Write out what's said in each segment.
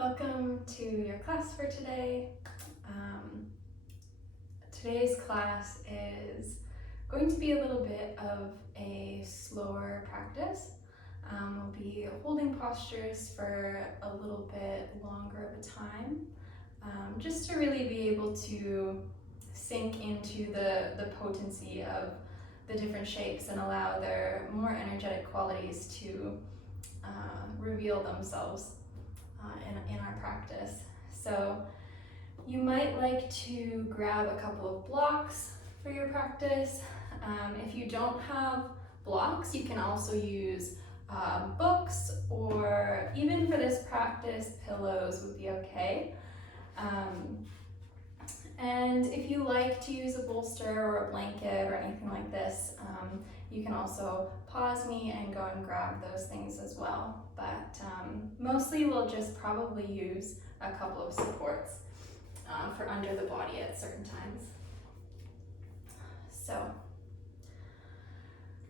Welcome to your class for today. Today's class is going to be a little bit of a slower practice. We'll be holding postures for a little bit longer of a time, just to really be able to sink into the potency of the different shapes and allow their more energetic qualities to reveal themselves in our practice. So you might like to grab a couple of blocks for your practice. If you don't have blocks, you can also use books, or even for this practice, pillows would be okay. And if you like to use a bolster or a blanket or anything like this, you can also pause me and go and grab those things as well. But mostly we'll just probably use a couple of supports for under the body at certain times. So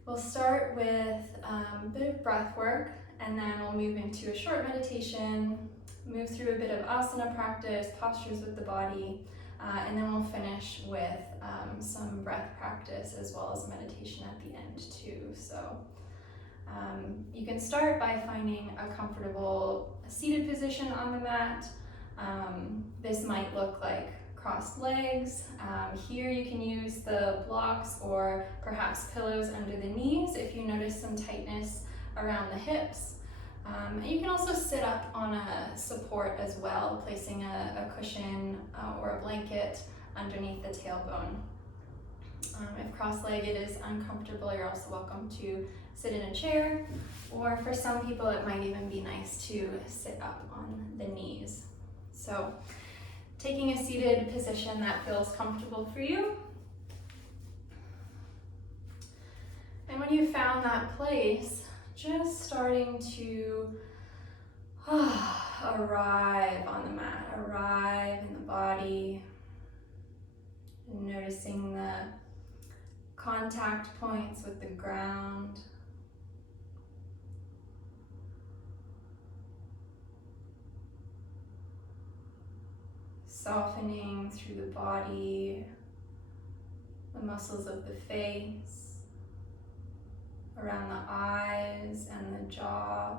we'll start with a bit of breath work, and then we'll move into a short meditation, move through a bit of asana practice, postures with the body, and then we'll finish with some breath practice as well as a meditation at the end too. So you can start by finding a comfortable seated position on the mat. This might look like crossed legs. Here you can use the blocks or perhaps pillows under the knees if you notice some tightness around the hips. And you can also sit up on a support as well, placing a cushion or a blanket underneath the tailbone. If cross-legged is uncomfortable, you're also welcome to sit in a chair, or for some people it might even be nice to sit up on the knees. So taking a seated position that feels comfortable for you. And when you've found that place, just starting to arrive on the mat, arrive in the body, and noticing the contact points with the ground. Softening through the body, the muscles of the face, around the eyes and the jaw,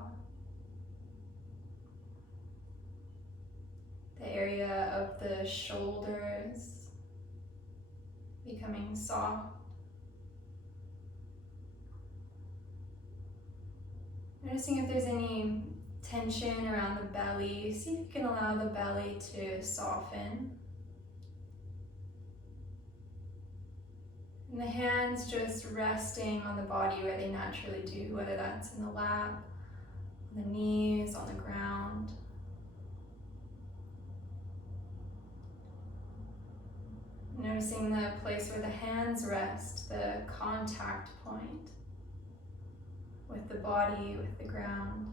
the area of the shoulders becoming soft. Noticing if there's any tension around the belly. See if you can allow the belly to soften. And the hands just resting on the body where they naturally do, whether that's in the lap, on the knees, on the ground. Noticing the place where the hands rest, the contact point with the body, with the ground.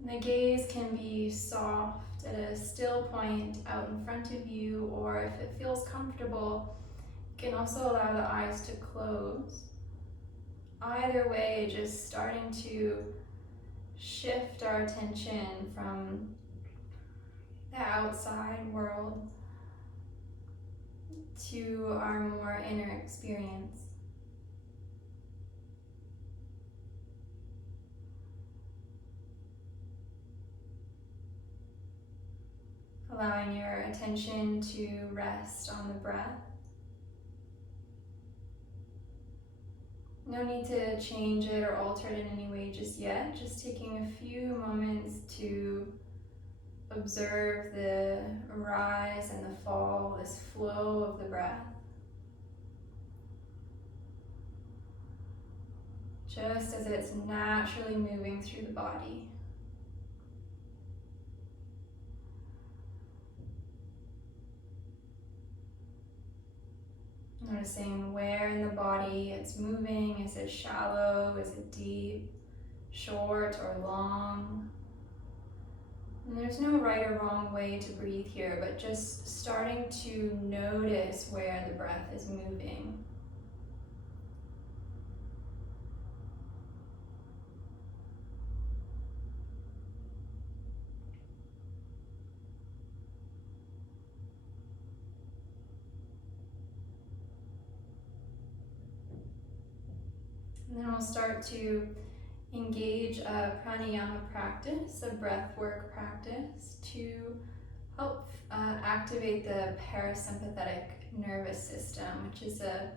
And the gaze can be soft at a still point out in front of you, or if it feels comfortable, you can also allow the eyes to close. Either way, just starting to shift our attention from the outside world to our more inner experience. Allowing your attention to rest on the breath. No need to change it or alter it in any way just yet. Just taking a few moments to observe the rise and the fall, this flow of the breath. Just as it's naturally moving through the body. Noticing where in the body it's moving. Is it shallow? Is it deep? Short or long? And there's no right or wrong way to breathe here, but just starting to notice where the breath is moving. And then we'll start to engage a pranayama practice, a breathwork practice to help activate the parasympathetic nervous system, which is a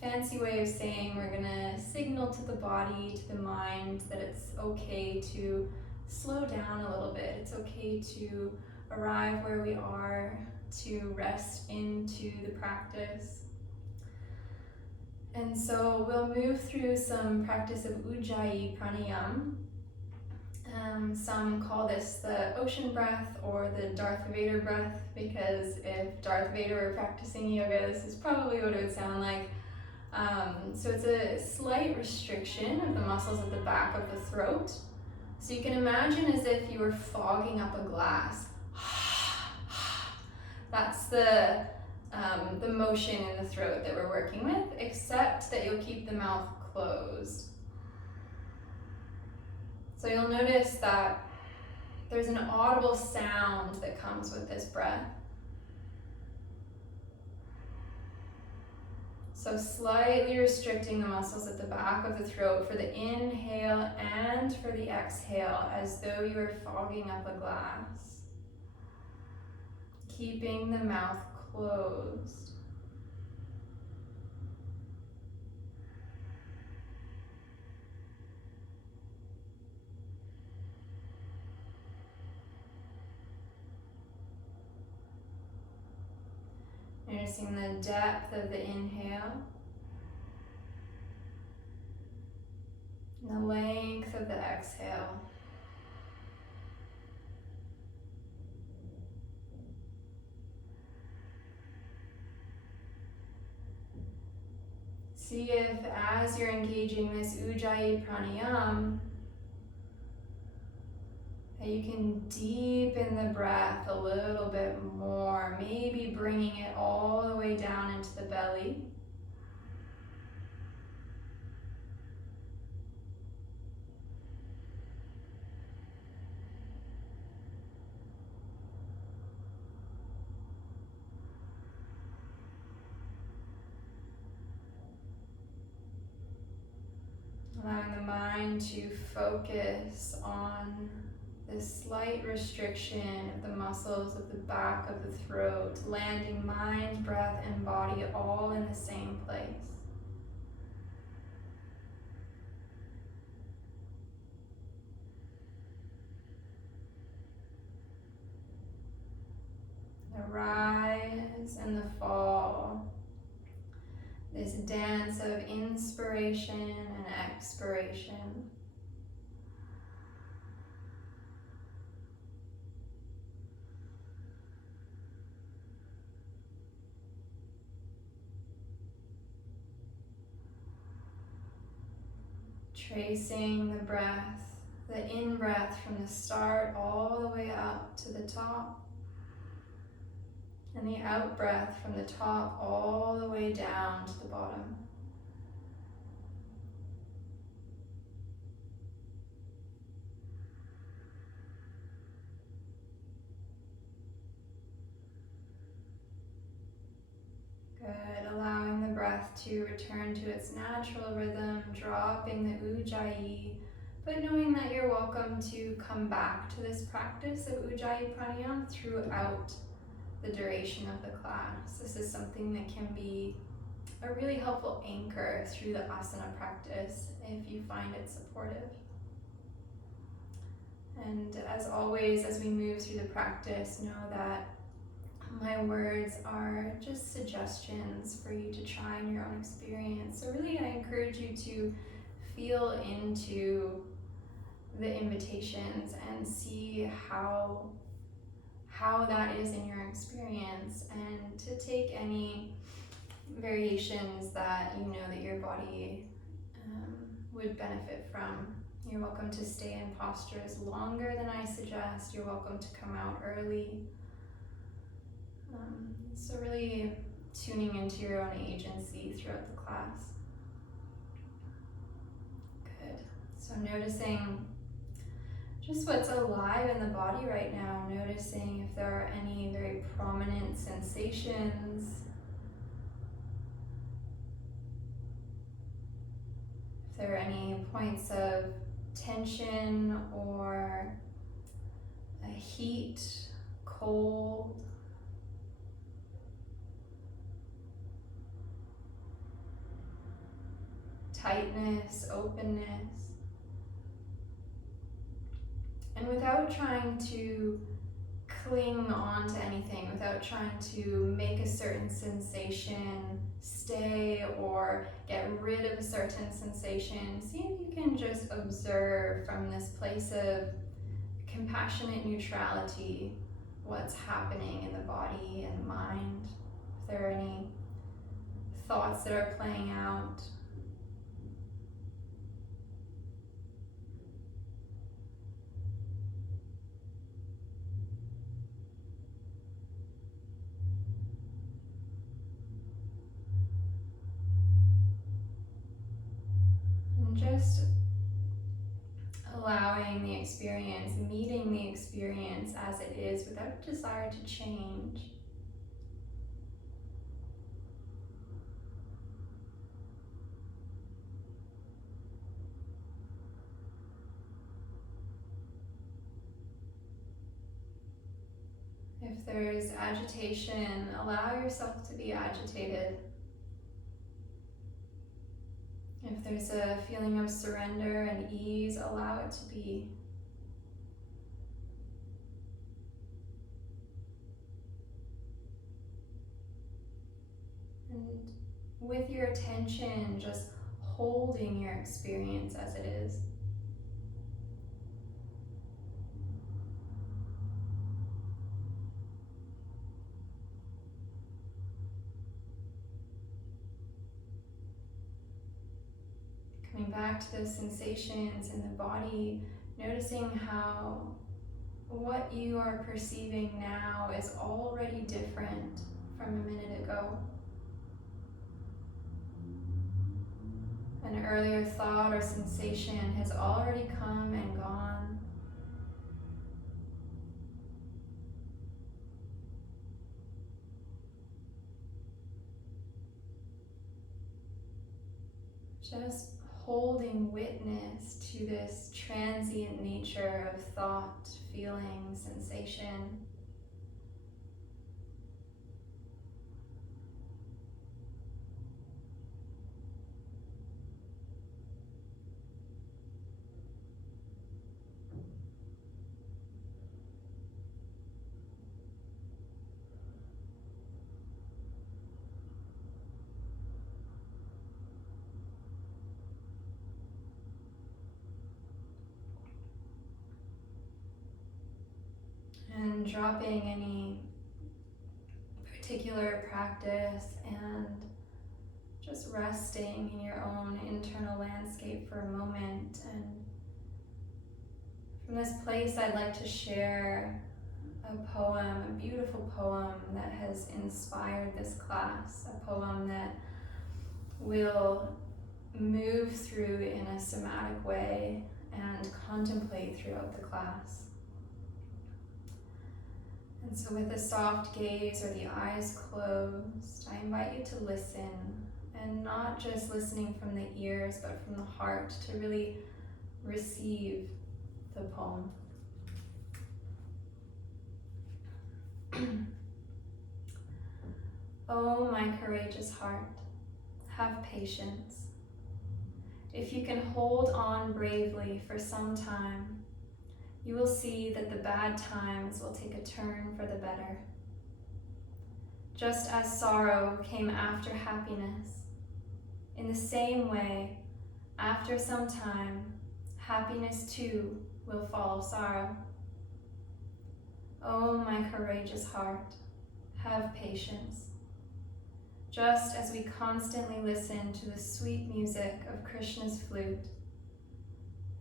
fancy way of saying we're gonna signal to the body, to the mind, that it's okay to slow down a little bit. It's okay to arrive where we are, to rest into the practice. And so we'll move through some practice of Ujjayi pranayama. Some call this the ocean breath or the Darth Vader breath, because if Darth Vader were practicing yoga, this is probably what it would sound like. So it's a slight restriction of the muscles at the back of the throat. So you can imagine as if you were fogging up a glass. That's the motion in the throat that we're working with, except that you'll keep the mouth closed. So you'll notice that there's an audible sound that comes with this breath. So slightly restricting the muscles at the back of the throat for the inhale and for the exhale, as though you were fogging up a glass. Keeping the mouth closed. Noticing the depth of the inhale, and the length of the exhale. See if, as you're engaging this Ujjayi pranayama, that you can deepen the breath a little bit more, maybe bringing it all the way down into the belly. Allowing the mind to focus on this slight restriction of the muscles of the back of the throat, landing mind, breath, and body all in the same place. The rise and the fall. This dance of inspiration and expiration. Tracing the breath, the in-breath from the start all the way up to the top, and the out-breath from the top all the way down to the bottom. Good, allowing the breath to return to its natural rhythm, dropping the Ujjayi, but knowing that you're welcome to come back to this practice of Ujjayi pranayama throughout the duration of the class. This is something that can be a really helpful anchor through the asana practice if you find it supportive. And as always, as we move through the practice, know that my words are just suggestions for you to try in your own experience. So really, I encourage you to feel into the invitations and see how that is in your experience, and to take any variations that you know that your body would benefit from. You're welcome to stay in postures longer than I suggest. You're welcome to come out early. So really tuning into your own agency throughout the class. Good. So noticing just what's alive in the body right now, noticing if there are any very prominent sensations, if there are any points of tension or heat, cold, tightness, openness. And without trying to cling on to anything, without trying to make a certain sensation stay or get rid of a certain sensation, see if you can just observe from this place of compassionate neutrality what's happening in the body and mind. If there are any thoughts that are playing out. And just allowing the experience, meeting the experience as it is without a desire to change. If there's agitation, allow yourself to be agitated. If there's a feeling of surrender and ease, allow it to be. And with your attention, just holding your experience as it is. Coming back to those sensations in the body, noticing how what you are perceiving now is already different from a minute ago. An earlier thought or sensation has already come and gone. Just holding witness to this transient nature of thought, feeling, sensation. And dropping any particular practice and just resting in your own internal landscape for a moment. And from this place, I'd like to share a poem, a beautiful poem that has inspired this class, a poem that we'll move through in a somatic way and contemplate throughout the class. And so with a soft gaze or the eyes closed, I invite you to listen, and not just listening from the ears, but from the heart, to really receive the poem. Oh, my courageous heart, have patience. If you can hold on bravely for some time, you will see that the bad times will take a turn for the better. Just as sorrow came after happiness, in the same way, after some time, happiness too will follow sorrow. Oh, my courageous heart, have patience. Just as we constantly listen to the sweet music of Krishna's flute,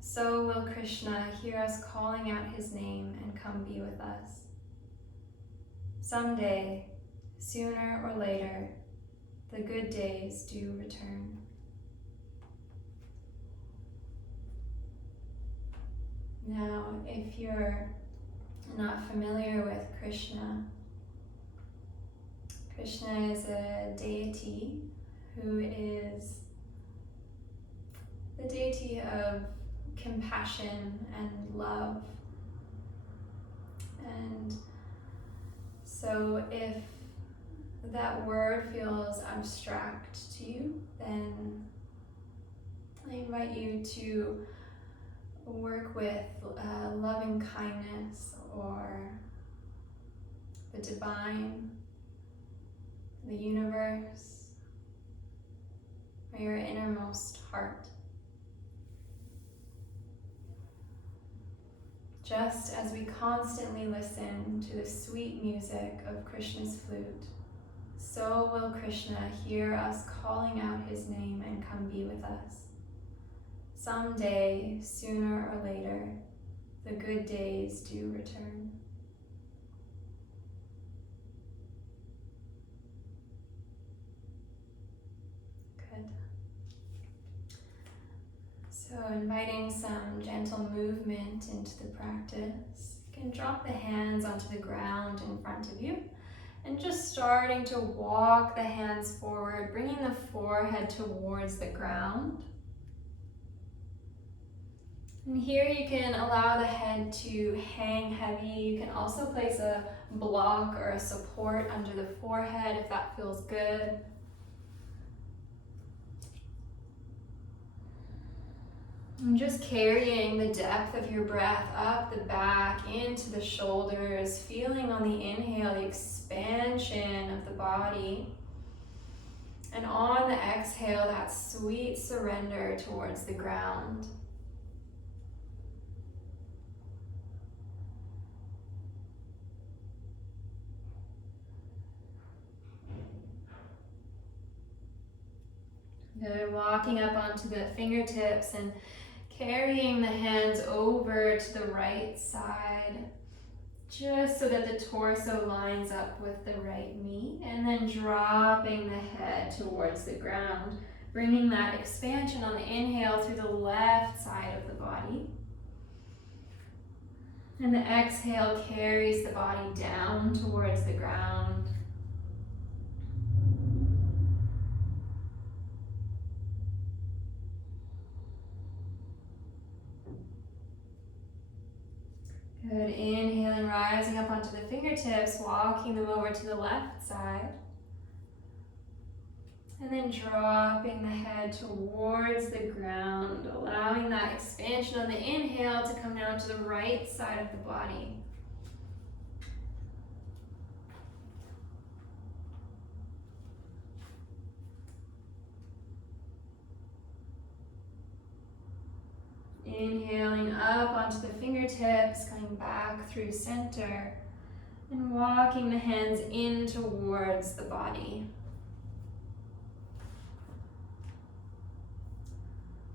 so will Krishna hear us calling out his name and come be with us. Someday, sooner or later, the good days do return. Now, if you're not familiar with Krishna, Krishna is a deity who is the deity of compassion and love. And so if that word feels abstract to you, then I invite you to work with loving kindness or the divine, the universe, or your innermost heart. Just as we constantly listen to the sweet music of Krishna's flute, so will Krishna hear us calling out his name and come be with us. Someday, sooner or later, the good days do return. Good. So inviting some gentle movement into the practice. You can drop the hands onto the ground in front of you and just starting to walk the hands forward, bringing the forehead towards the ground. And here you can allow the head to hang heavy. You can also place a block or a support under the forehead if that feels good. And just carrying the depth of your breath up the back, into the shoulders, feeling on the inhale the expansion of the body. And on the exhale, that sweet surrender towards the ground. Good, walking up onto the fingertips and carrying the hands over to the right side, just so that the torso lines up with the right knee, and then dropping the head towards the ground, bringing that expansion on the inhale through the left side of the body. And the exhale carries the body down towards the ground. Good, inhaling, rising up onto the fingertips, walking them over to the left side. And then dropping the head towards the ground, allowing that expansion on the inhale to come down to the right side of the body. Inhaling up onto the fingertips, coming back through center, and walking the hands in towards the body.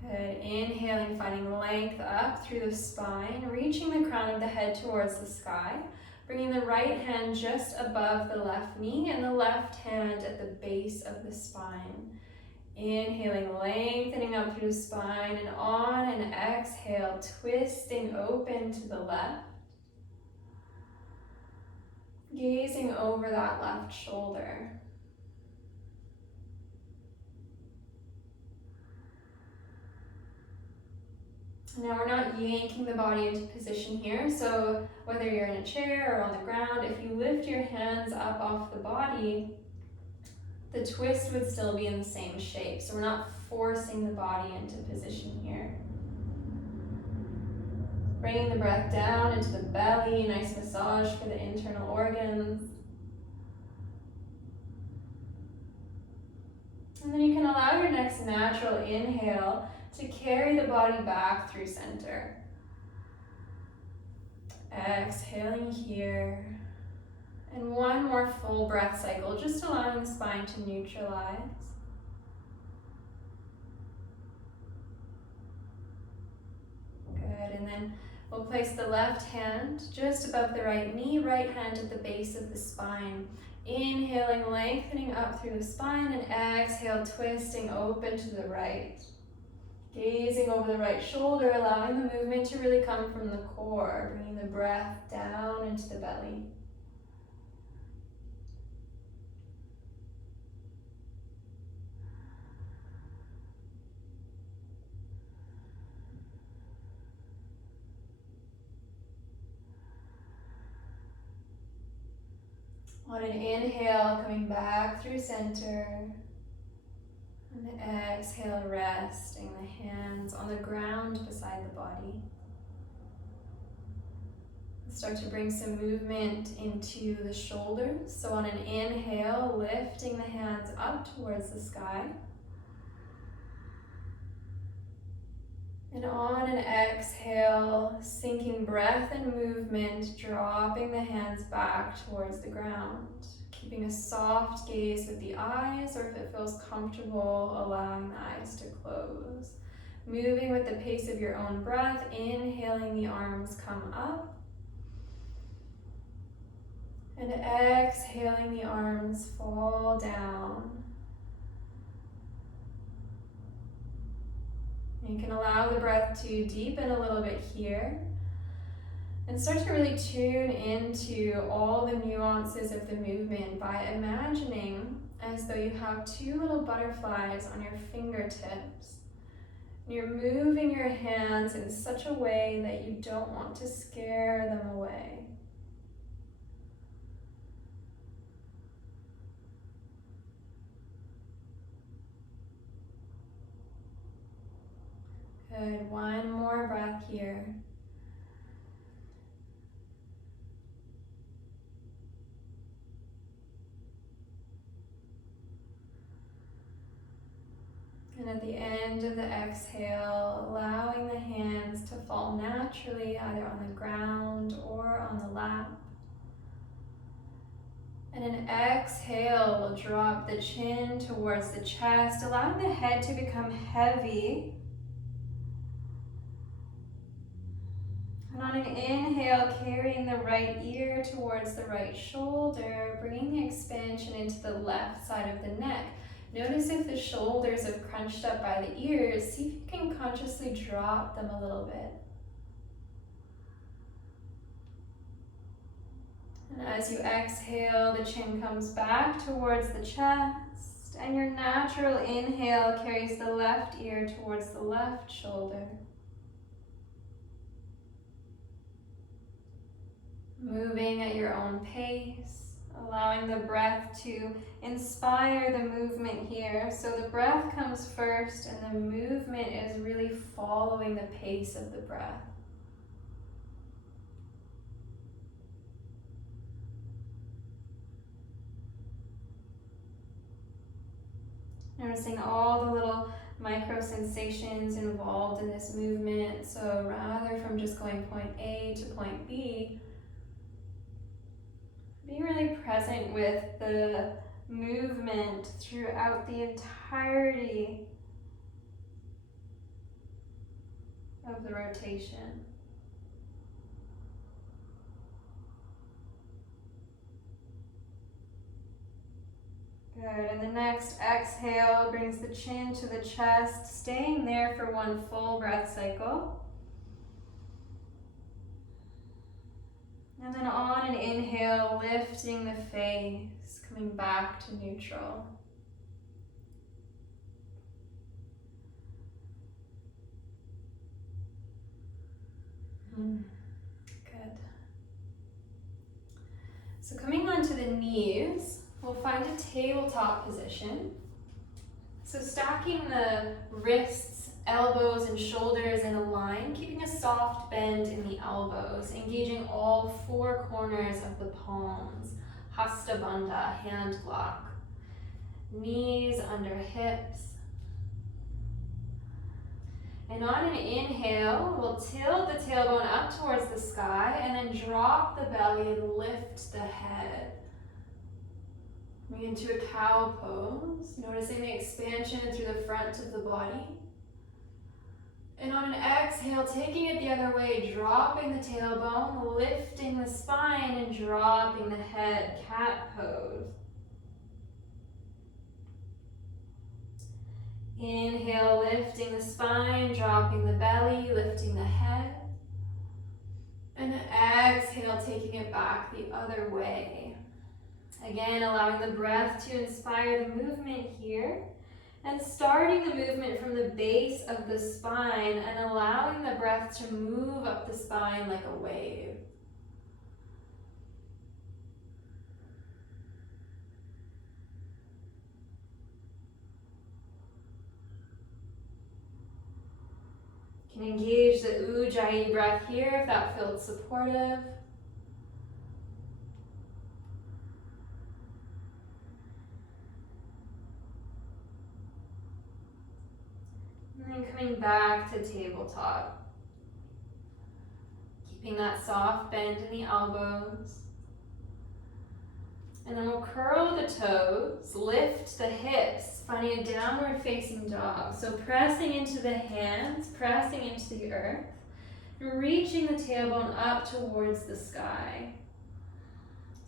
Good. Inhaling, finding length up through the spine, reaching the crown of the head towards the sky, bringing the right hand just above the left knee and the left hand at the base of the spine. Inhaling, lengthening up through the spine, and on an exhale, twisting open to the left, gazing over that left shoulder. Now we're not yanking the body into position here, so whether you're in a chair or on the ground, if you lift your hands up off the body, the twist would still be in the same shape, so we're not forcing the body into position here. Bringing the breath down into the belly, nice massage for the internal organs. And then you can allow your next natural inhale to carry the body back through center. Exhaling here. And one more full breath cycle, just allowing the spine to neutralize. Good, and then we'll place the left hand just above the right knee, right hand at the base of the spine. Inhaling, lengthening up through the spine, and exhale, twisting open to the right. Gazing over the right shoulder, allowing the movement to really come from the core, bringing the breath down into the belly. On an inhale, coming back through center. And exhale, resting the hands on the ground beside the body. Start to bring some movement into the shoulders. So on an inhale, lifting the hands up towards the sky. And on an exhale, sinking breath and movement, dropping the hands back towards the ground. Keeping a soft gaze with the eyes, or if it feels comfortable, allowing the eyes to close. Moving with the pace of your own breath, inhaling the arms come up. And exhaling the arms fall down. You can allow the breath to deepen a little bit here. And start to really tune into all the nuances of the movement by imagining as though you have two little butterflies on your fingertips. You're moving your hands in such a way that you don't want to scare them away. Good, one more breath here. And at the end of the exhale, allowing the hands to fall naturally either on the ground or on the lap. And an exhale will drop the chin towards the chest, allowing the head to become heavy. And on an inhale, carrying the right ear towards the right shoulder, bringing the expansion into the left side of the neck. Notice if the shoulders have crunched up by the ears, see if you can consciously drop them a little bit. And as you exhale, the chin comes back towards the chest, and your natural inhale carries the left ear towards the left shoulder. Moving at your own pace, allowing the breath to inspire the movement here. So the breath comes first and the movement is really following the pace of the breath. Noticing all the little micro sensations involved in this movement. So rather from just going point A to point B, be really present with the movement throughout the entirety of the rotation. Good, and the next exhale brings the chin to the chest, staying there for one full breath cycle. And then on an inhale, lifting the face, coming back to neutral. Good. So coming onto the knees, we'll find a tabletop position. So stacking the wrists, elbows, and shoulders in a line, keeping a soft bend in the elbows, engaging all four corners of the palms. Hasta Bandha, hand lock. Knees under hips. And on an inhale, we'll tilt the tailbone up towards the sky and then drop the belly and lift the head. Coming into a cow pose, noticing the expansion through the front of the body. And on an exhale, taking it the other way, dropping the tailbone, lifting the spine and dropping the head, cat pose. Inhale, lifting the spine, dropping the belly, lifting the head. And exhale, taking it back the other way. Again, allowing the breath to inspire the movement here. And starting the movement from the base of the spine and allowing the breath to move up the spine like a wave. You can engage the Ujjayi breath here if that feels supportive. And then coming back to tabletop. Keeping that soft bend in the elbows. And then we'll curl the toes, lift the hips, finding a downward facing dog. So pressing into the hands, pressing into the earth, and reaching the tailbone up towards the sky.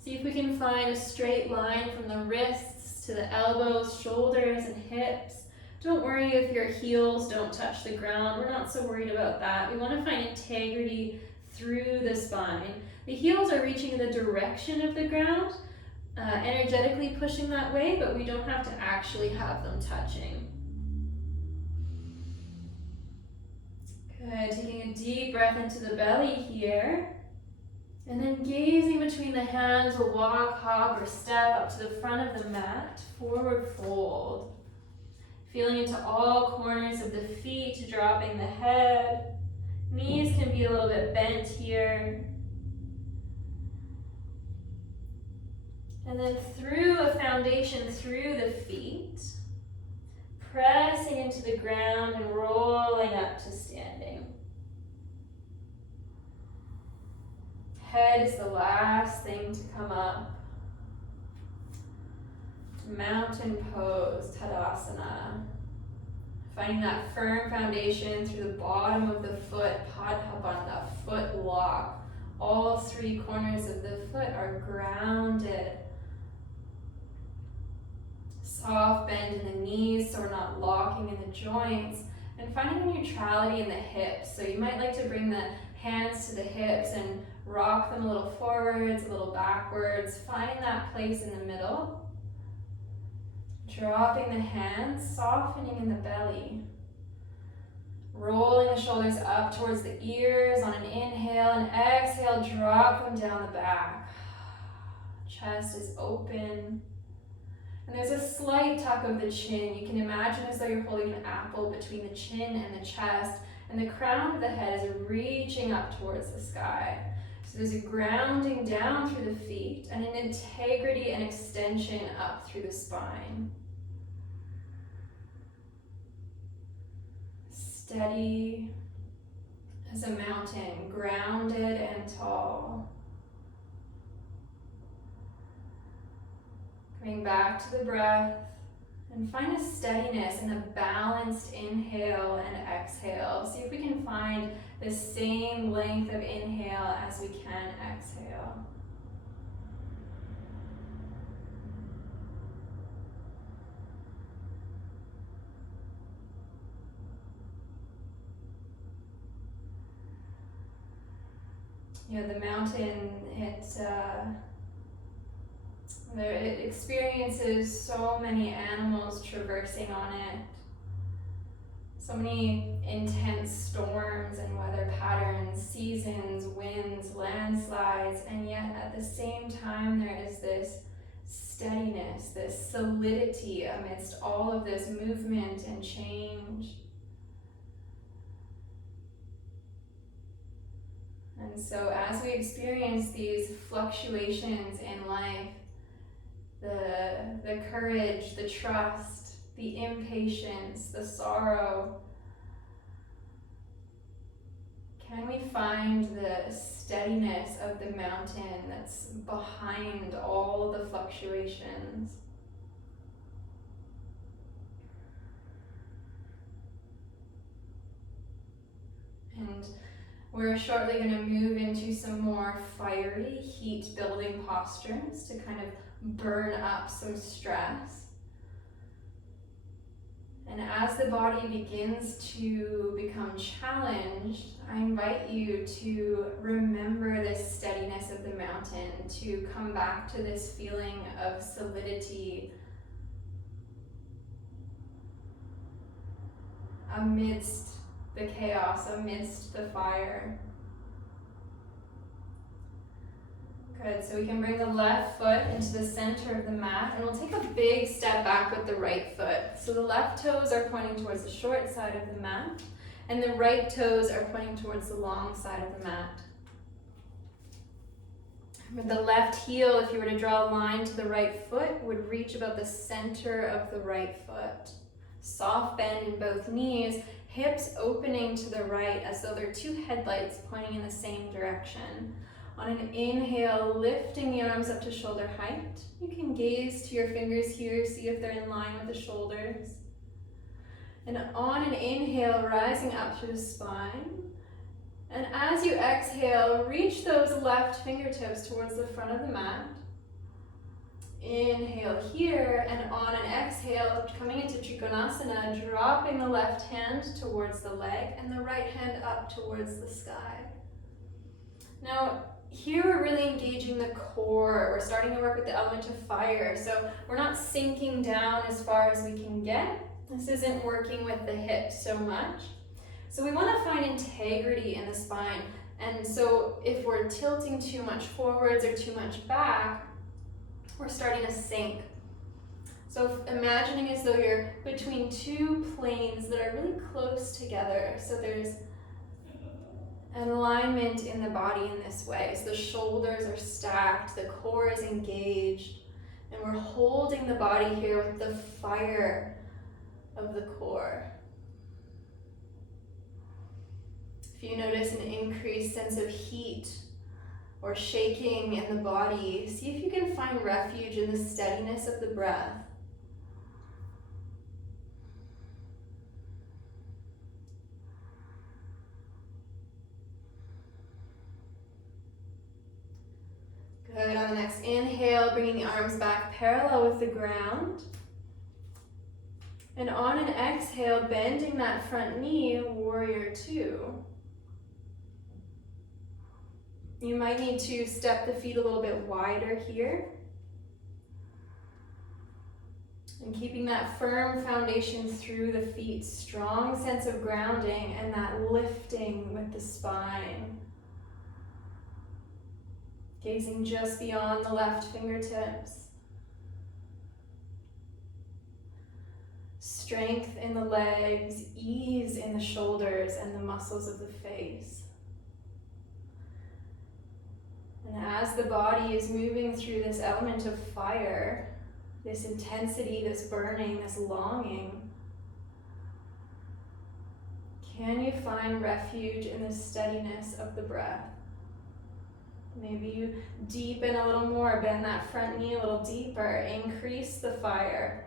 See if we can find a straight line from the wrists to the elbows, shoulders, and hips. Don't worry if your heels don't touch the ground. We're not so worried about that. We want to find integrity through the spine. The heels are reaching in the direction of the ground, energetically pushing that way, but we don't have to actually have them touching. Good, taking a deep breath into the belly here. And then gazing between the hands, we'll walk, hop, or step up to the front of the mat, forward fold. Feeling into all corners of the feet, dropping the head. Knees can be a little bit bent here. And then through a foundation, through the feet, pressing into the ground and rolling up to standing. Head is the last thing to come up. Mountain pose, Tadasana. Finding that firm foundation through the bottom of the foot, Padmakar, foot lock. All three corners of the foot are grounded. Soft bend in the knees so we're not locking in the joints. And finding the neutrality in the hips. So you might like to bring the hands to the hips and rock them a little forwards, a little backwards. Find that place in the middle. Dropping the hands, softening in the belly. Rolling the shoulders up towards the ears on an inhale, and exhale, drop them down the back. Chest is open. And there's a slight tuck of the chin. You can imagine as though you're holding an apple between the chin and the chest, and the crown of the head is reaching up towards the sky. So there's a grounding down through the feet and an integrity and extension up through the spine. Steady as a mountain, grounded and tall. Coming back to the breath and find a steadiness and a balanced inhale and exhale. See if we can find the same length of inhale as we can exhale. You know, the mountain, it experiences so many animals traversing on it. So many intense storms and weather patterns, seasons, winds, landslides, and yet at the same time there is this steadiness, this solidity amidst all of this movement and change. And so as we experience these fluctuations in life, the courage, the trust, the impatience, the sorrow, can we find the steadiness of the mountain that's behind all the fluctuations? And we're shortly going to move into some more fiery, heat-building postures to kind of burn up some stress. And as the body begins to become challenged, I invite you to remember this steadiness of the mountain, to come back to this feeling of solidity amidst the chaos, amidst the fire. Good, so we can bring the left foot into the center of the mat, and we'll take a big step back with the right foot. So the left toes are pointing towards the short side of the mat, and the right toes are pointing towards the long side of the mat. With the left heel, if you were to draw a line to the right foot, would reach about the center of the right foot. Soft bend in both knees, hips opening to the right as though they're two headlights pointing in the same direction. On an inhale, lifting the arms up to shoulder height. You can gaze to your fingers here, see if they're in line with the shoulders. And on an inhale, rising up through the spine. And as you exhale, reach those left fingertips towards the front of the mat. Inhale here, and on an exhale, coming into Trikonasana, dropping the left hand towards the leg and the right hand up towards the sky. Now, here we're really engaging the core. We're starting to work with the element of fire. So we're not sinking down as far as we can get. This isn't working with the hips so much. So we want to find integrity in the spine. And so if we're tilting too much forwards or too much back, we're starting to sink. So imagining as though you're between two planes that are really close together. So there's an alignment in the body in this way. So the shoulders are stacked, the core is engaged, and we're holding the body here with the fire of the core. If you notice an increased sense of heat or shaking in the body, see if you can find refuge in the steadiness of the breath. Good. On the next inhale, bringing the arms back parallel with the ground. And on an exhale, bending that front knee, warrior two. You might need to step the feet a little bit wider here. And keeping that firm foundation through the feet, strong sense of grounding and that lifting with the spine. Gazing just beyond the left fingertips. Strength in the legs, ease in the shoulders and the muscles of the face. And as the body is moving through this element of fire, this intensity, this burning, this longing, can you find refuge in the steadiness of the breath? Maybe you deepen a little more, bend that front knee a little deeper, increase the fire.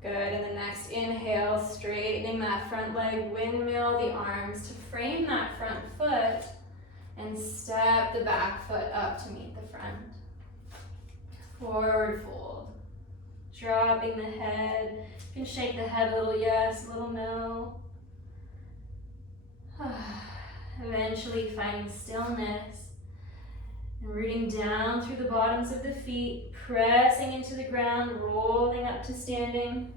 Good, and the next inhale, straightening that front leg, windmill the arms to frame that front foot and step the back foot up to meet the front. Forward fold. Dropping the head. You can shake the head a little yes, a little no. Eventually finding stillness and rooting down through the bottoms of the feet, pressing into the ground, rolling up to standing.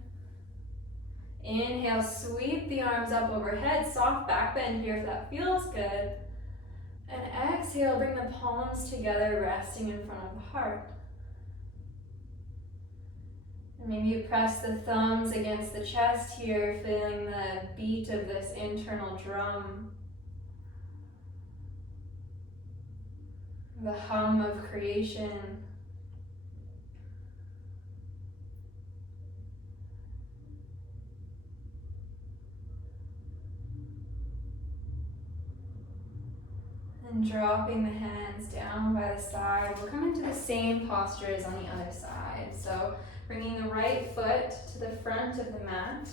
Inhale, sweep the arms up overhead, soft back bend here if that feels good. And exhale, bring the palms together, resting in front of the heart. And maybe you press the thumbs against the chest here, feeling the beat of this internal drum. The hum of creation. And dropping the hands down by the side. We'll come into the same posture as on the other side. So bringing the right foot to the front of the mat,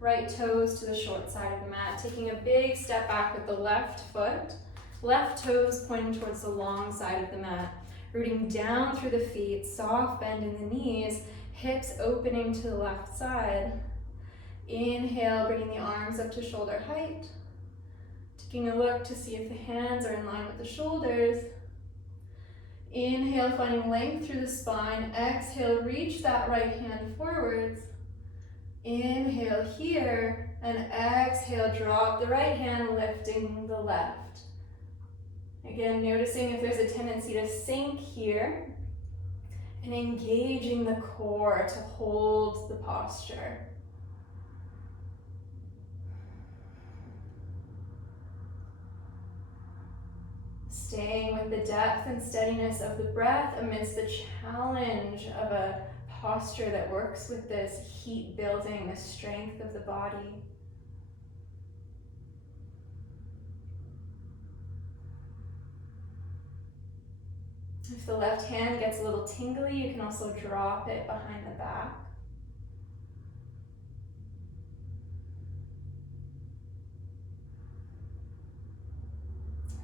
right toes to the short side of the mat, taking a big step back with the left foot, left toes pointing towards the long side of the mat, rooting down through the feet, soft bend in the knees, hips opening to the left side. Inhale, bringing the arms up to shoulder height, taking a look to see if the hands are in line with the shoulders. Inhale, finding length through the spine. Exhale, reach that right hand forwards. Inhale here, and exhale, drop the right hand, lifting the left. Again, noticing if there's a tendency to sink here, and engaging the core to hold the posture. Staying with the depth and steadiness of the breath amidst the challenge of a posture that works with this heat building, the strength of the body. If the left hand gets a little tingly, you can also drop it behind the back.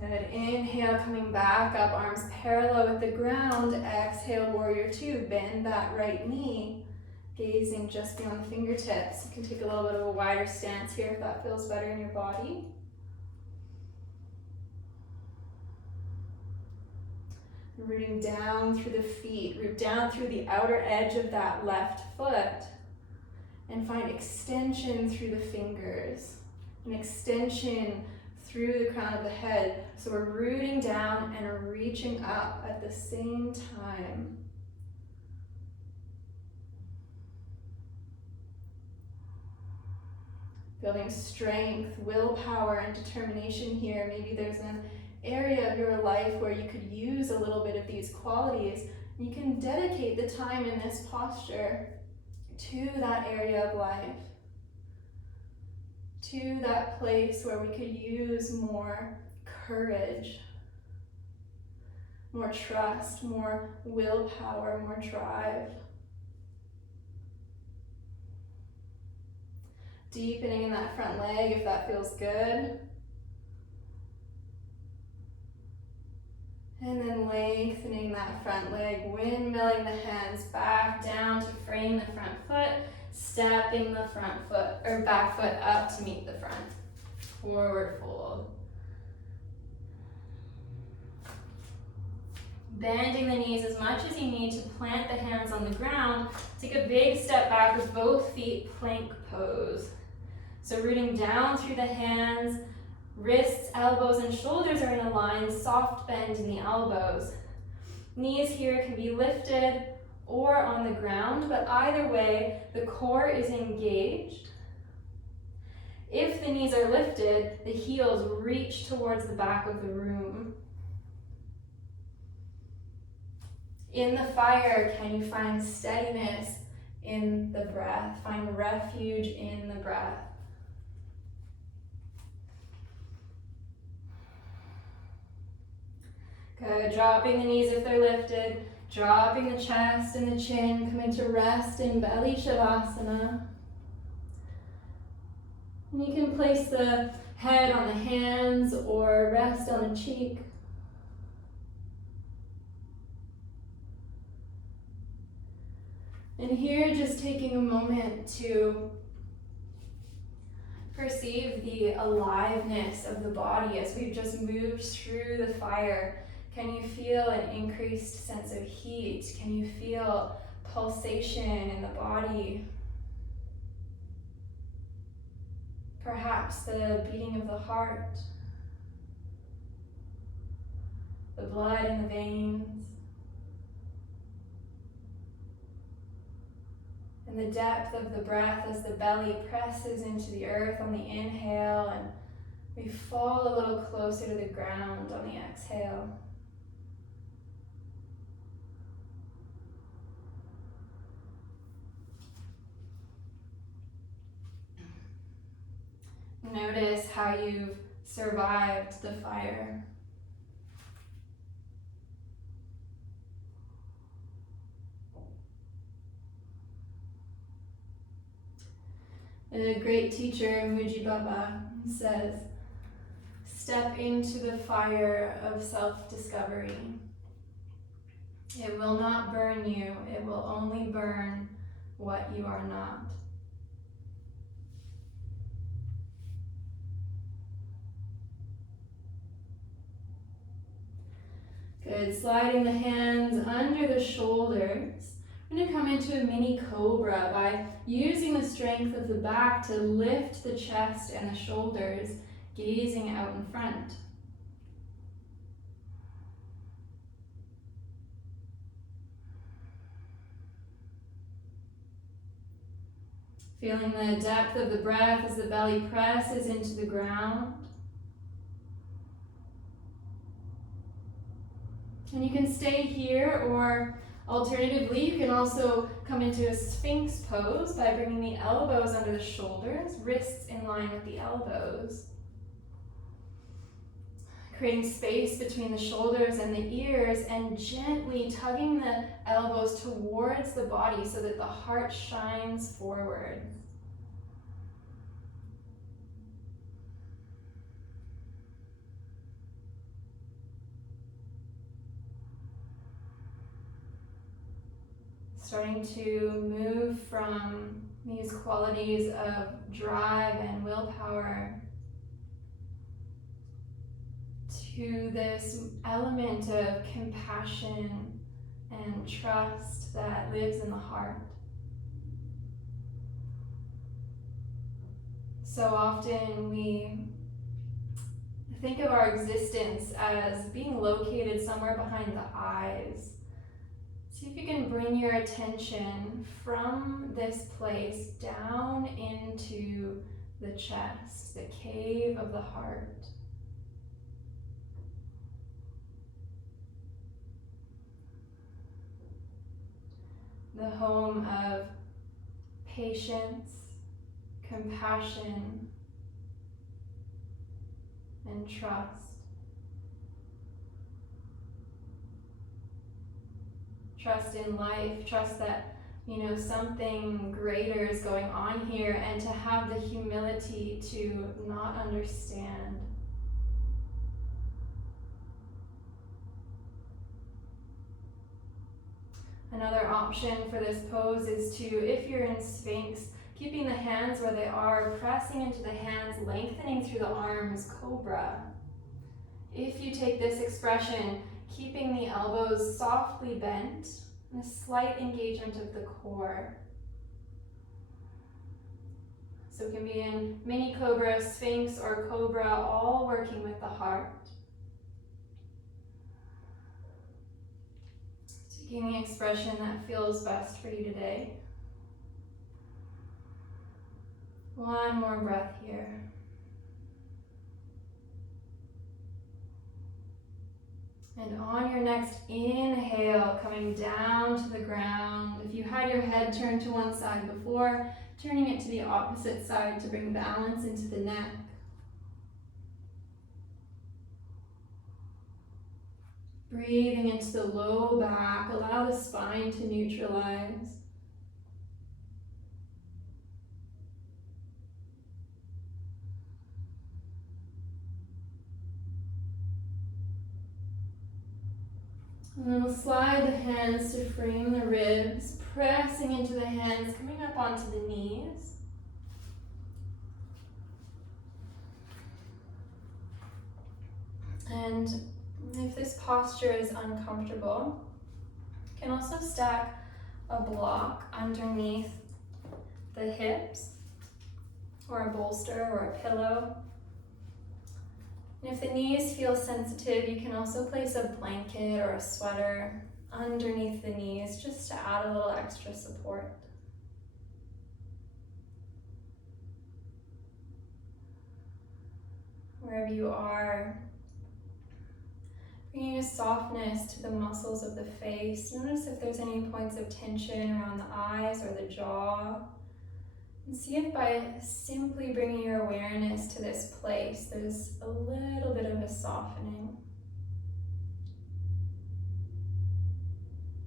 Good. Inhale, coming back up, arms parallel with the ground. Exhale, warrior two. Bend that right knee, gazing just beyond the fingertips. You can take a little bit of a wider stance here if that feels better in your body. Rooting down through the feet, root down through the outer edge of that left foot, and find extension through the fingers, an extension through the crown of the head. So we're rooting down and reaching up at the same time. Building strength, willpower, and determination here. Maybe there's an area of your life where you could use a little bit of these qualities. You can dedicate the time in this posture to that area of life, to that place where we could use more courage, more trust, more willpower, more drive. Deepening in that front leg if that feels good. And then lengthening that front leg, windmilling the hands back down to frame the front foot, stepping the front foot or back foot up to meet the front. Forward fold. Bending the knees as much as you need to plant the hands on the ground. Take a big step back with both feet, plank pose. So rooting down through the hands, wrists, elbows, and shoulders are in a line, soft bend in the elbows. Knees here can be lifted or on the ground, but either way, the core is engaged. If the knees are lifted, the heels reach towards the back of the room. In the fire, can you find steadiness in the breath? Find refuge in the breath. Good, dropping the knees if they're lifted, dropping the chest and the chin, come into rest in Belly Shavasana. And you can place the head on the hands or rest on a cheek. And here, just taking a moment to perceive the aliveness of the body as we've just moved through the fire. Can you feel an increased sense of heat? Can you feel pulsation in the body? Perhaps the beating of the heart, the blood in the veins, and the depth of the breath as the belly presses into the earth on the inhale, and we fall a little closer to the ground on the exhale. Notice how you've survived the fire. A great teacher, Muji Baba, says, step into the fire of self-discovery. It will not burn you, it will only burn what you are not. Good, sliding the hands under the shoulders. We're going to come into a mini cobra by using the strength of the back to lift the chest and the shoulders, gazing out in front. Feeling the depth of the breath as the belly presses into the ground. And you can stay here, or alternatively, you can also come into a Sphinx pose by bringing the elbows under the shoulders, wrists in line with the elbows. Creating space between the shoulders and the ears, and gently tugging the elbows towards the body so that the heart shines forward. Starting to move from these qualities of drive and willpower to this element of compassion and trust that lives in the heart. So often we think of our existence as being located somewhere behind the eyes. See if you can bring your attention from this place down into the chest, the cave of the heart. The home of patience, compassion, and trust. Trust in life, trust that, something greater is going on here, and to have the humility to not understand. Another option for this pose is to, if you're in Sphinx, keeping the hands where they are, pressing into the hands, lengthening through the arms, Cobra. If you take this expression, keeping the elbows softly bent, and a slight engagement of the core. So it can be in mini Cobra, Sphinx, or Cobra, all working with the heart. Taking the expression that feels best for you today. One more breath here. And on your next inhale, coming down to the ground. If you had your head turned to one side before, turning it to the opposite side to bring balance into the neck. Breathing into the low back, allow the spine to neutralize. And then we'll slide the hands to frame the ribs, pressing into the hands, coming up onto the knees. And if this posture is uncomfortable, you can also stack a block underneath the hips, or a bolster or a pillow. And if the knees feel sensitive, you can also place a blanket or a sweater underneath the knees just to add a little extra support. Wherever you are, bringing a softness to the muscles of the face. Notice if there's any points of tension around the eyes or the jaw. And see if by simply bringing your awareness to this place, there's a little bit of a softening.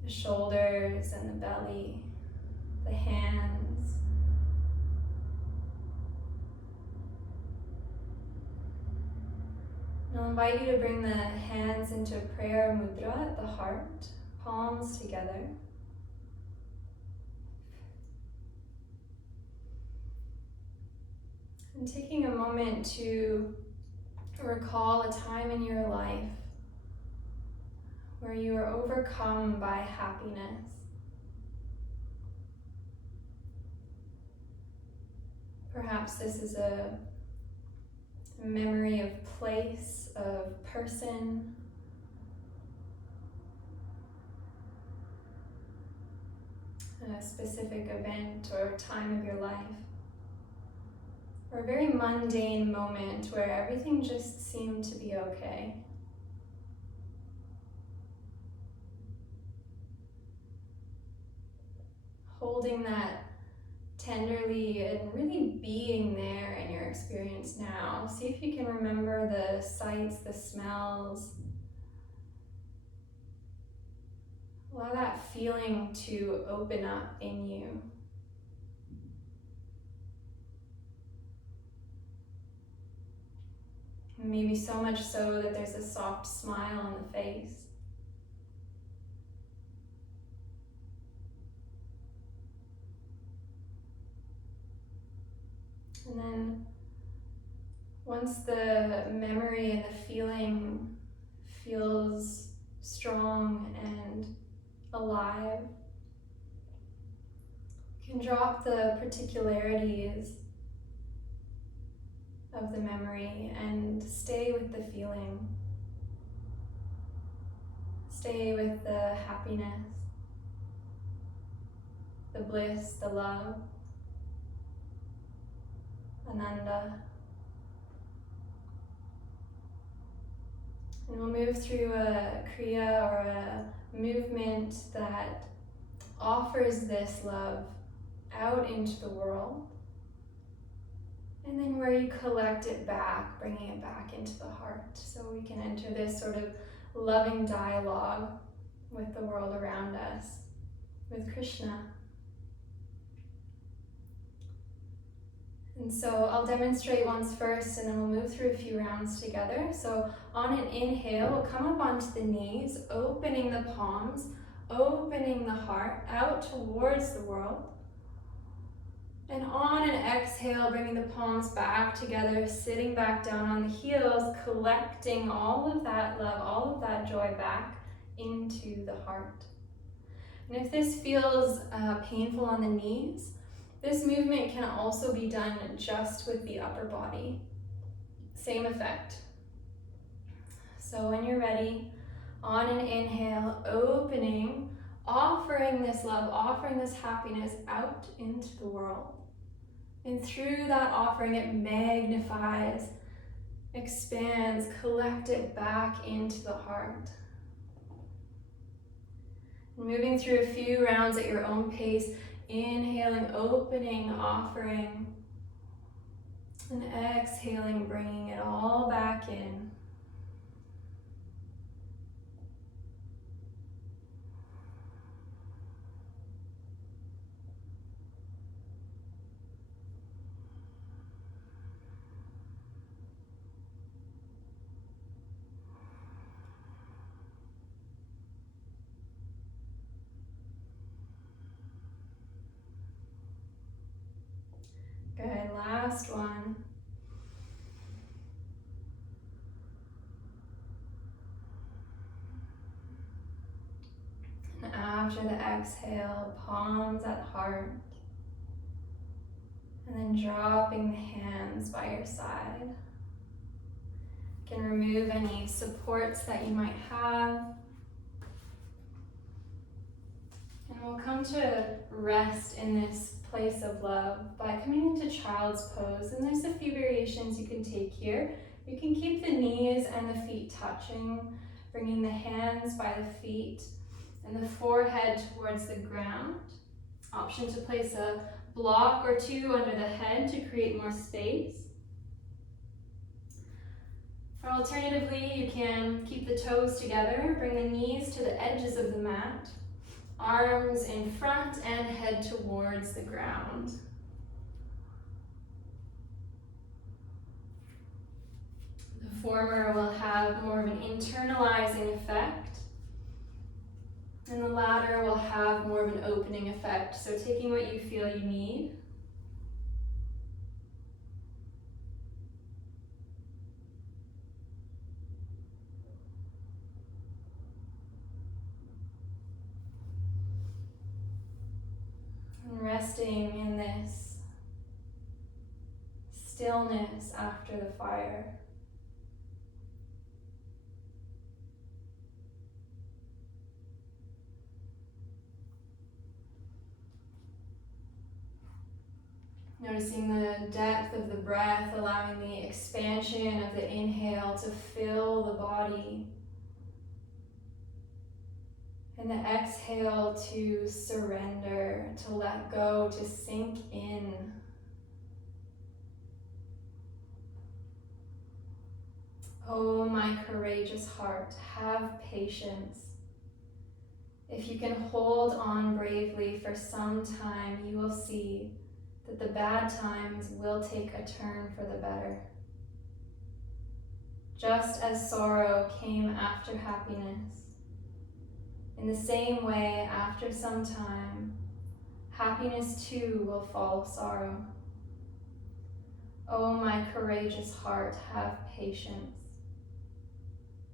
The shoulders and the belly, the hands. And I'll invite you to bring the hands into prayer mudra at the heart, palms together. And taking a moment to recall a time in your life where you were overcome by happiness. Perhaps this is a memory of place, of person, a specific event or time of your life. Or a very mundane moment where everything just seemed to be okay. holding that tenderly and really being there in your experience now. See if you can remember the sights, the smells. Allow that feeling to open up in you. Maybe so much so that there's a soft smile on the face. And then once the memory and the feeling feels strong and alive, you can drop the particularities of the memory and stay with the feeling. Stay with the happiness, the bliss, the love, Ananda. And we'll move through a kriya or a movement that offers this love out into the world. And then where you collect it back, bringing it back into the heart. So we can enter this sort of loving dialogue with the world around us, with Krishna. And so I'll demonstrate once first, and then we'll move through a few rounds together. So on an inhale, we'll come up onto the knees, opening the palms, opening the heart out towards the world. And on an exhale, bringing the palms back together, sitting back down on the heels, collecting all of that love, all of that joy back into the heart. And if this feels painful on the knees, this movement can also be done just with the upper body. Same effect. So when you're ready, on an inhale, opening, offering this love, offering this happiness out into the world. And through that offering, it magnifies, expands, collect it back into the heart. And moving through a few rounds at your own pace, inhaling, opening, offering, and exhaling, bringing it all back in. Good, last one. And after the exhale, palms at heart. And then dropping the hands by your side. You can remove any supports that you might have. And we'll come to rest in this place of love by coming into child's pose. And there's a few variations you can take here. You can keep the knees and the feet touching, bringing the hands by the feet and the forehead towards the ground. Option to place a block or two under the head to create more space. Or alternatively, you can keep the toes together, bring the knees to the edges of the mat, arms in front and head towards the ground. The former will have more of an internalizing effect, and the latter will have more of an opening effect. So taking what you feel you need. And resting in this stillness after the fire. Noticing the depth of the breath, allowing the expansion of the inhale to fill the body. And the exhale to surrender, to let go, to sink in. Oh, my courageous heart, have patience. If you can hold on bravely for some time, you will see that the bad times will take a turn for the better. Just as sorrow came after happiness, in the same way, after some time, happiness too will follow sorrow. Oh, my courageous heart, have patience.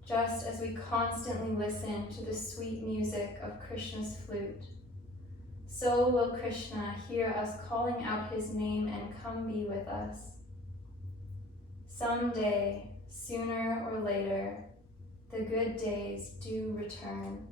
Just as we constantly listen to the sweet music of Krishna's flute, so will Krishna hear us calling out his name and come be with us. Someday, sooner or later, the good days do return.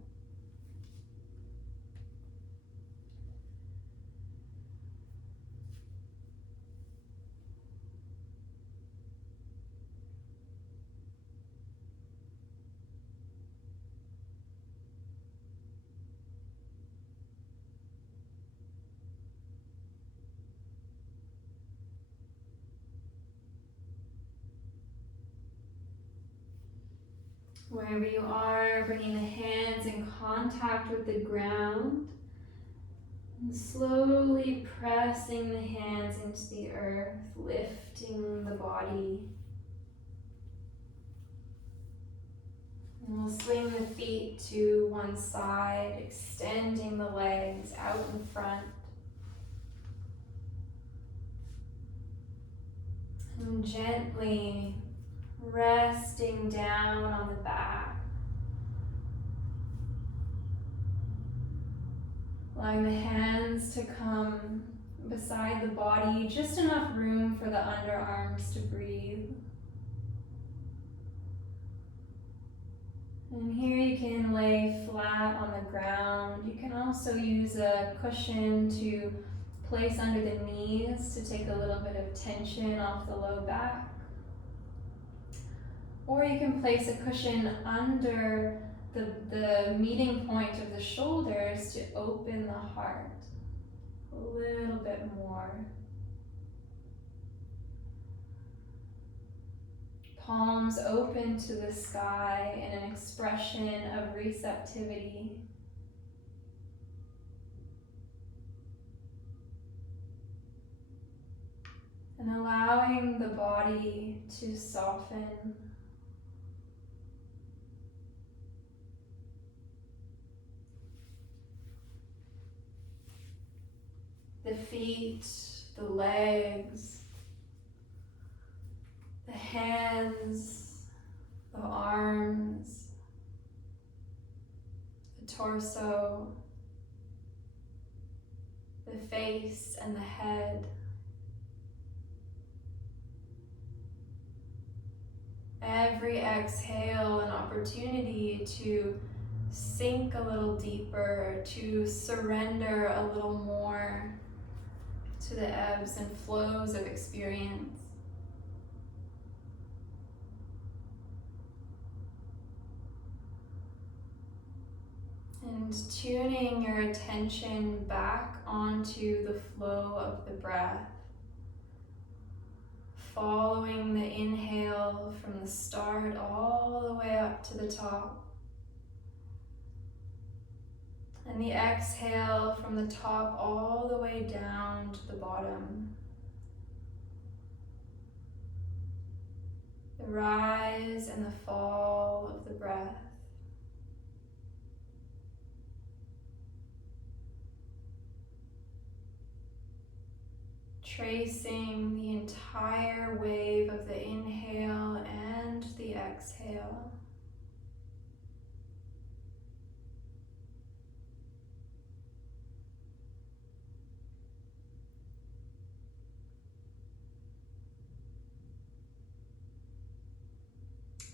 Wherever you are, bringing the hands in contact with the ground, and slowly pressing the hands into the earth, lifting the body. And we'll swing the feet to one side, extending the legs out in front. And gently resting down on the back. Allowing the hands to come beside the body, just enough room for the underarms to breathe. And here you can lay flat on the ground. You can also use a cushion to place under the knees to take a little bit of tension off the low back. Or you can place a cushion under the meeting point of the shoulders to open the heart a little bit more. Palms open to the sky in an expression of receptivity. And allowing the body to soften. The feet, the legs, the hands, the arms, the torso, the face and the head. Every exhale, an opportunity to sink a little deeper, to surrender a little more to the ebbs and flows of experience. And tuning your attention back onto the flow of the breath. Following the inhale from the start all the way up to the top. And the exhale from the top all the way down to the bottom. The rise and the fall of the breath. Tracing the entire wave of the inhale and the exhale.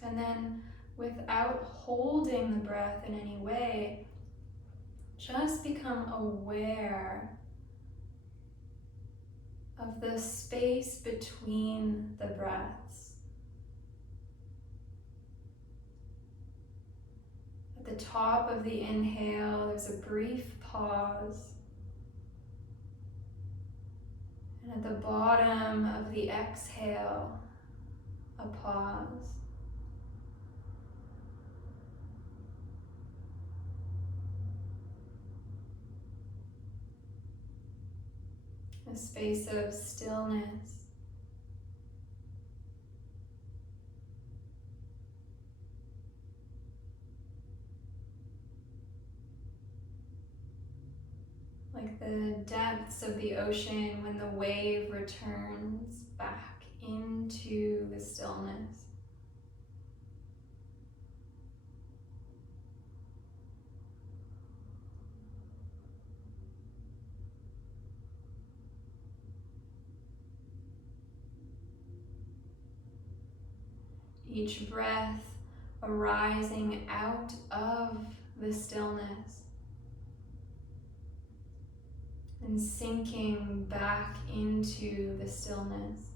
And then, without holding the breath in any way, just become aware of the space between the breaths. At the top of the inhale, there's a brief pause. And at the bottom of the exhale, a pause. A space of stillness. Like the depths of the ocean when the wave returns back into the stillness. Each breath arising out of the stillness and sinking back into the stillness.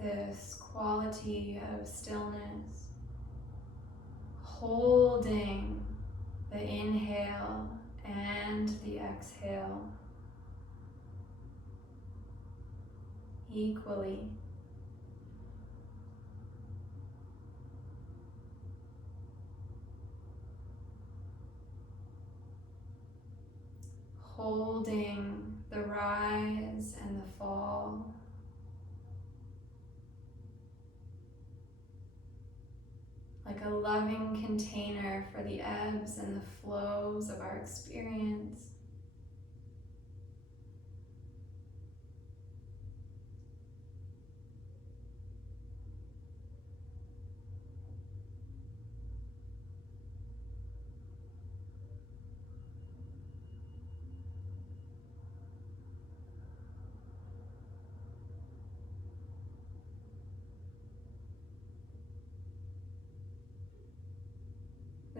This quality of stillness, holding the inhale and the exhale equally. Holding the rise and the fall. Like a loving container for the ebbs and the flows of our experience.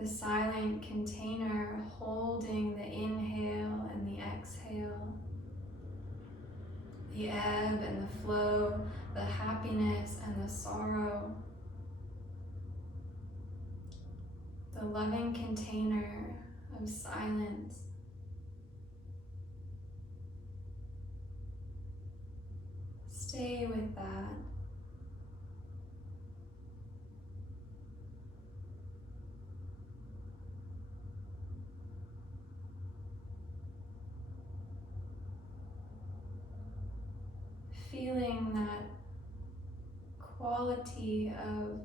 The silent container holding the inhale and the exhale, the ebb and the flow, the happiness and the sorrow. The loving container of silence. Stay with that. Feeling that quality of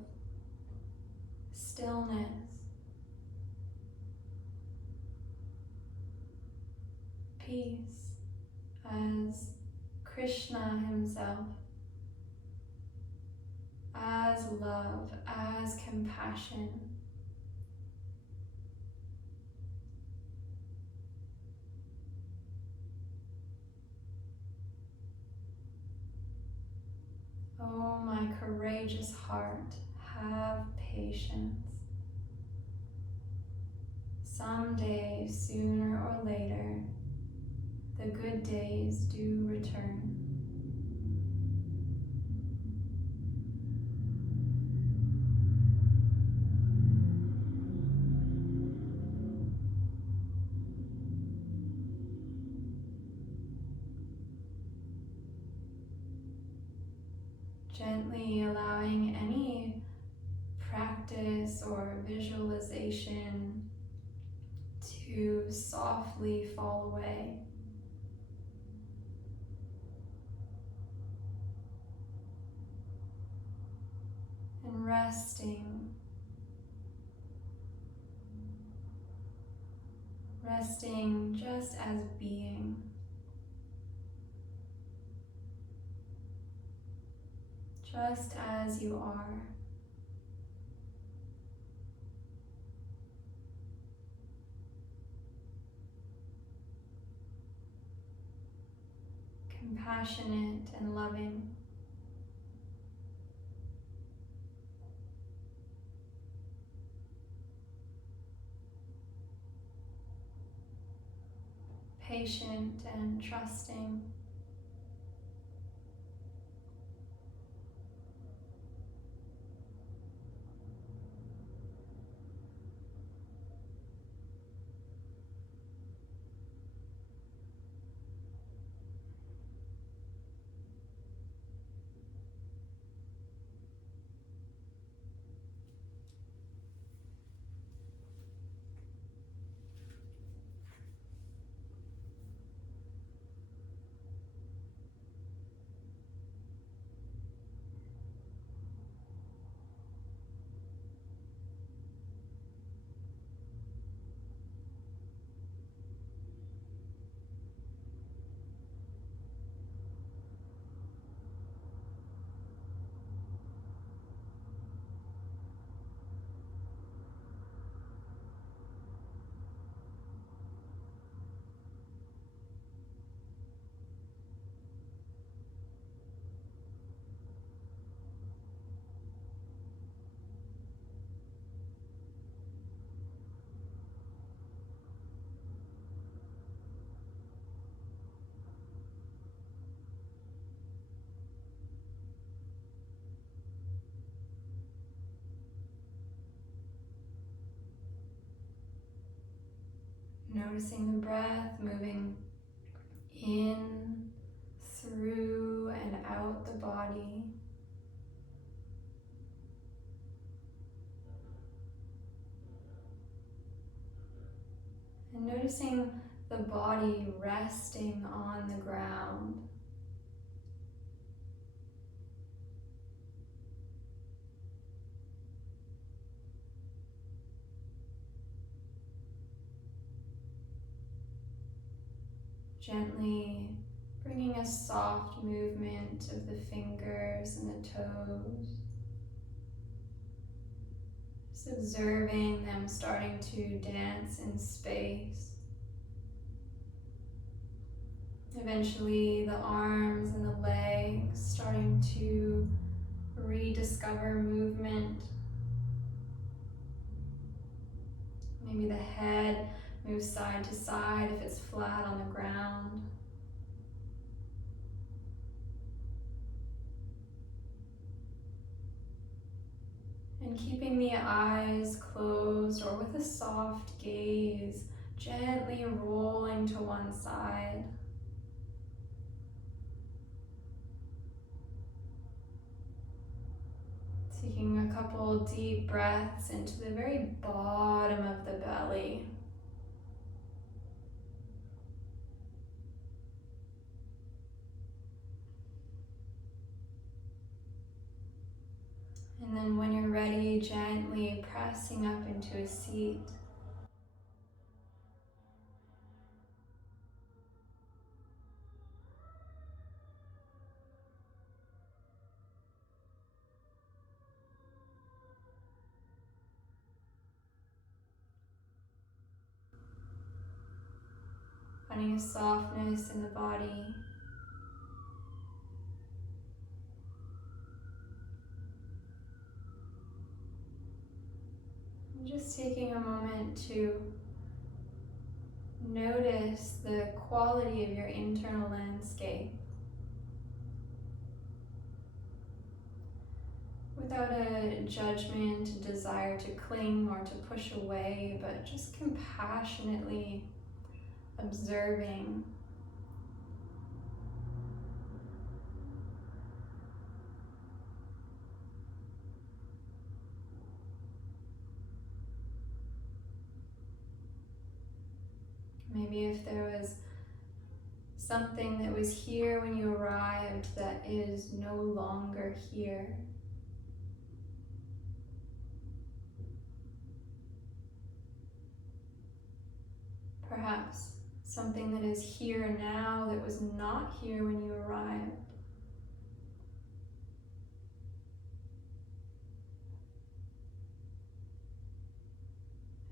stillness, peace, as Krishna himself, as love, as compassion. Oh, my courageous heart, have patience. Someday, sooner or later, the good days do return. Gently allowing any practice or visualization to softly fall away. And resting just as being. Just as you are. compassionate and loving. Patient and trusting. Noticing the breath moving in, through, and out the body. And noticing the body resting on the ground. Gently bringing a soft movement of the fingers and the toes. Just observing them starting to dance in space. Eventually the arms and the legs starting to rediscover movement. Maybe the head moves side to side if it's flat on the ground. And keeping the eyes closed or with a soft gaze, gently rolling to one side. Taking a couple deep breaths into the very bottom of the belly. And then when you're ready, gently pressing up into a seat. Finding a softness in the body. And just taking a moment to notice the quality of your internal landscape. Without a judgment, a desire to cling or to push away, but just compassionately observing. Maybe if there was something that was here when you arrived that is no longer here. Perhaps something that is here now that was not here when you arrived.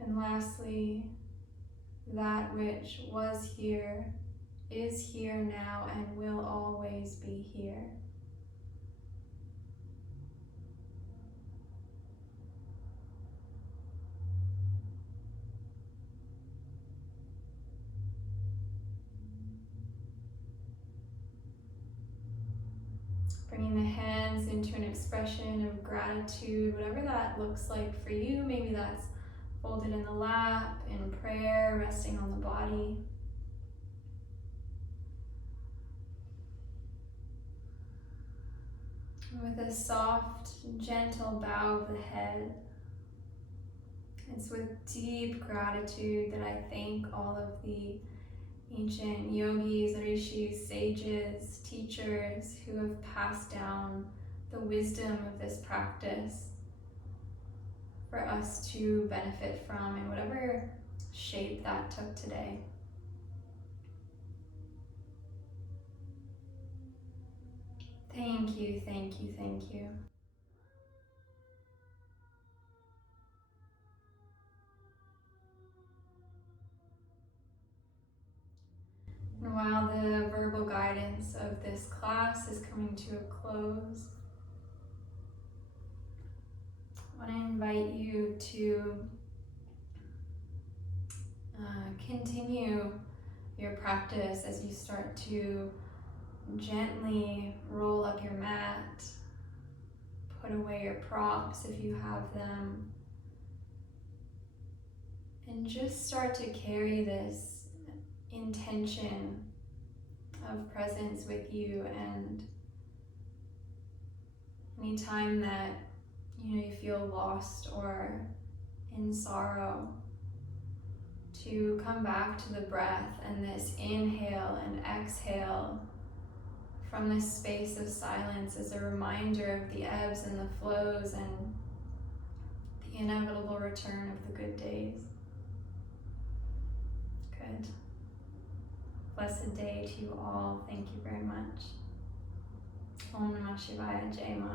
And lastly, that which was here is here now and will always be here. Bringing the hands into an expression of gratitude, whatever that looks like for you. Maybe that's folded in the lap, in prayer, resting on the body. With a soft, gentle bow of the head, it's with deep gratitude that I thank all of the ancient yogis, rishis, sages, teachers who have passed down the wisdom of this practice for us to benefit from in whatever shape that took today. Thank you, thank you, thank you. And while the verbal guidance of this class is coming to a close, I want to invite you to continue your practice as you start to gently roll up your mat, put away your props if you have them, and just start to carry this intention of presence with you. And anytime that you feel lost or in sorrow, to come back to the breath and this inhale and exhale from this space of silence as a reminder of the ebbs and the flows and the inevitable return of the good days. Good. Blessed day to you all. Thank you very much. Om Namah Shivaya. Jai Ma.